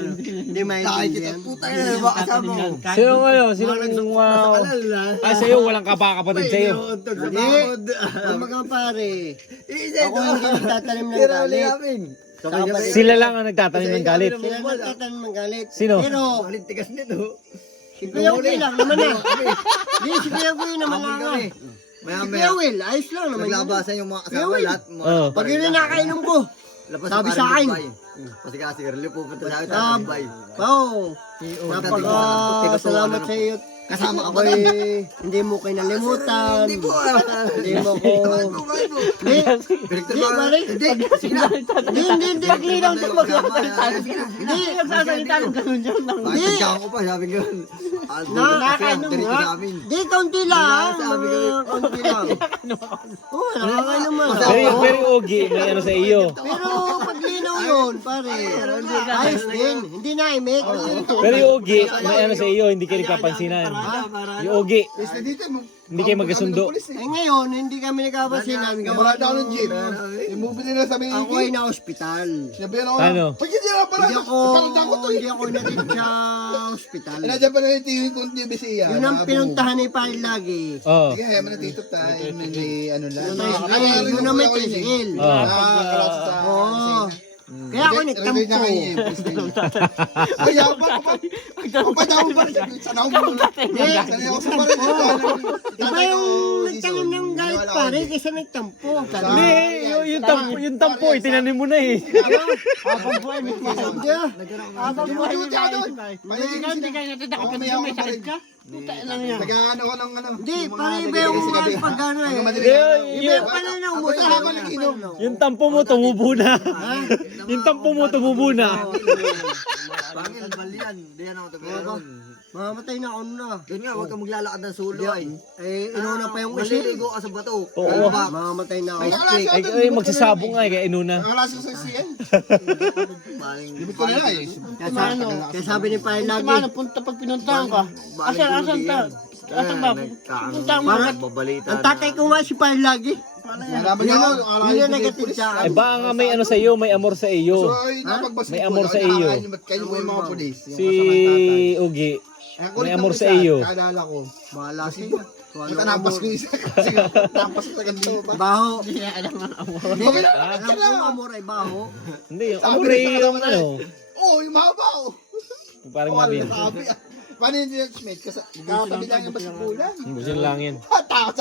Hindi maintindihan. Puta na, baka kasama ko. Sino kayo? Sino ay sa'yo, walang kapakapatid sa'yo. Hindi. Kumbaga pare. Ako hindi nagtatanim ng galit. Sila lang ang nagtatanim ng galit. Sila nagtatanim ng galit. Sino? Pero, Galit tigas nito. si Kuya Will lang naman na. Hindi, si Kuya Will naman lang. Si Kuya Will, ayos lang naman. Naglabasan yung mga kasama Kuya Will. lahat. Oo. Pag yun na nakainom ko, sabi sa akin. Kasi kasi Garly pupunta sa akin. Oo. Napaka-salamat sa iyo. Kasama ka Ako ba doon? hindi mo kinalimutan. Hindi po. Hindi mo ko. Hindi. Hindi, pare. Hindi. Maglinaw ito Hindi. Nagsasalita ng ganun dyan. Bakit nagkaka ko pa? Sabi ko. Nakakainom nga. Hindi, kaunti lang. Kaunti lang. Oo, nakakainom nga. Pero Ogi, may ano sa iyo. Pero paglinaw yun, pare. Ayos din. Hindi na imik. Pero yung Ogi, may ano sa iyo, hindi kayo nagkapansinan. Yung Ogi, hindi kayo magkasundo. Ngayon, hindi kami nagkapasinan. Wala na ako ng jeep. Yung bumili na sa may Ako ay na-hospital. Sinabihan ako. Ano? Pag hindi na pala. Hindi ako natin sa hospital. Nandiyan pa na yung TV kung TV siya. Yun ang pinuntahan ni Pare lagi. Oo. Sige, ayaw mo na titop tayo. May ano lang. Yun na may tricycle. Oo. Nakakalasa sa... Oo. Kaya ako nagtampo. Kaya ba? Kapag ako ba? Sana ako muna. Sana ako sa parang. Iba yung nagtanim ng galit pare kaysa nagtampo. Hindi, yung tampo, tinanim mo na eh. Habang buhay may mahal. Habang buhay may mahal. Hindi kayo natatakot ka na may sakit ka? Nag-ano ko ng ano. Hindi, pare iba yung mga pag ano eh. Iba yung pala na umuta. Yung tampo mo, tumubo na. Yung tampo mo, tumubo na. Pangil, bali yan. Hindi yan ako tagaroon. Mamamatay na ako na. Doon nga, huwag kang maglalakad ng sulo ay. Eh, inuna pa yung usil. Maliligo ka sa bato. Oo. Mamamatay na ako. Ay, magsasabong nga, kaya inuna. Nakalasok sa CN. Limit ko na lang eh. Kaya sabi ni Pare lagi. Punta pag pinuntahan ka. Asan ta? Asan ba? Babalita. Ang tatay ko nga si Pare lagi. Nalaman niya ako. Yun yung negative sa Ay, baka nga may ano sa iyo, may amor sa So, iyo. napagbasik May ko. amor sa iyo. Kayo mo yung mga polis. Si Ugi, may amor sa iyo. Kaalala ko. Bahala siya. Itanampas ko isa. Kasi tampas ko sa ganito. Baho. Hindi, alam kong amor ay baho. Hindi, yung amor ay yung ano. Oo, yung mahaba oh. Parang mabin. Paano yung judgment? Kasi kakatabi lang yung basketball. Busin lang yan. Takas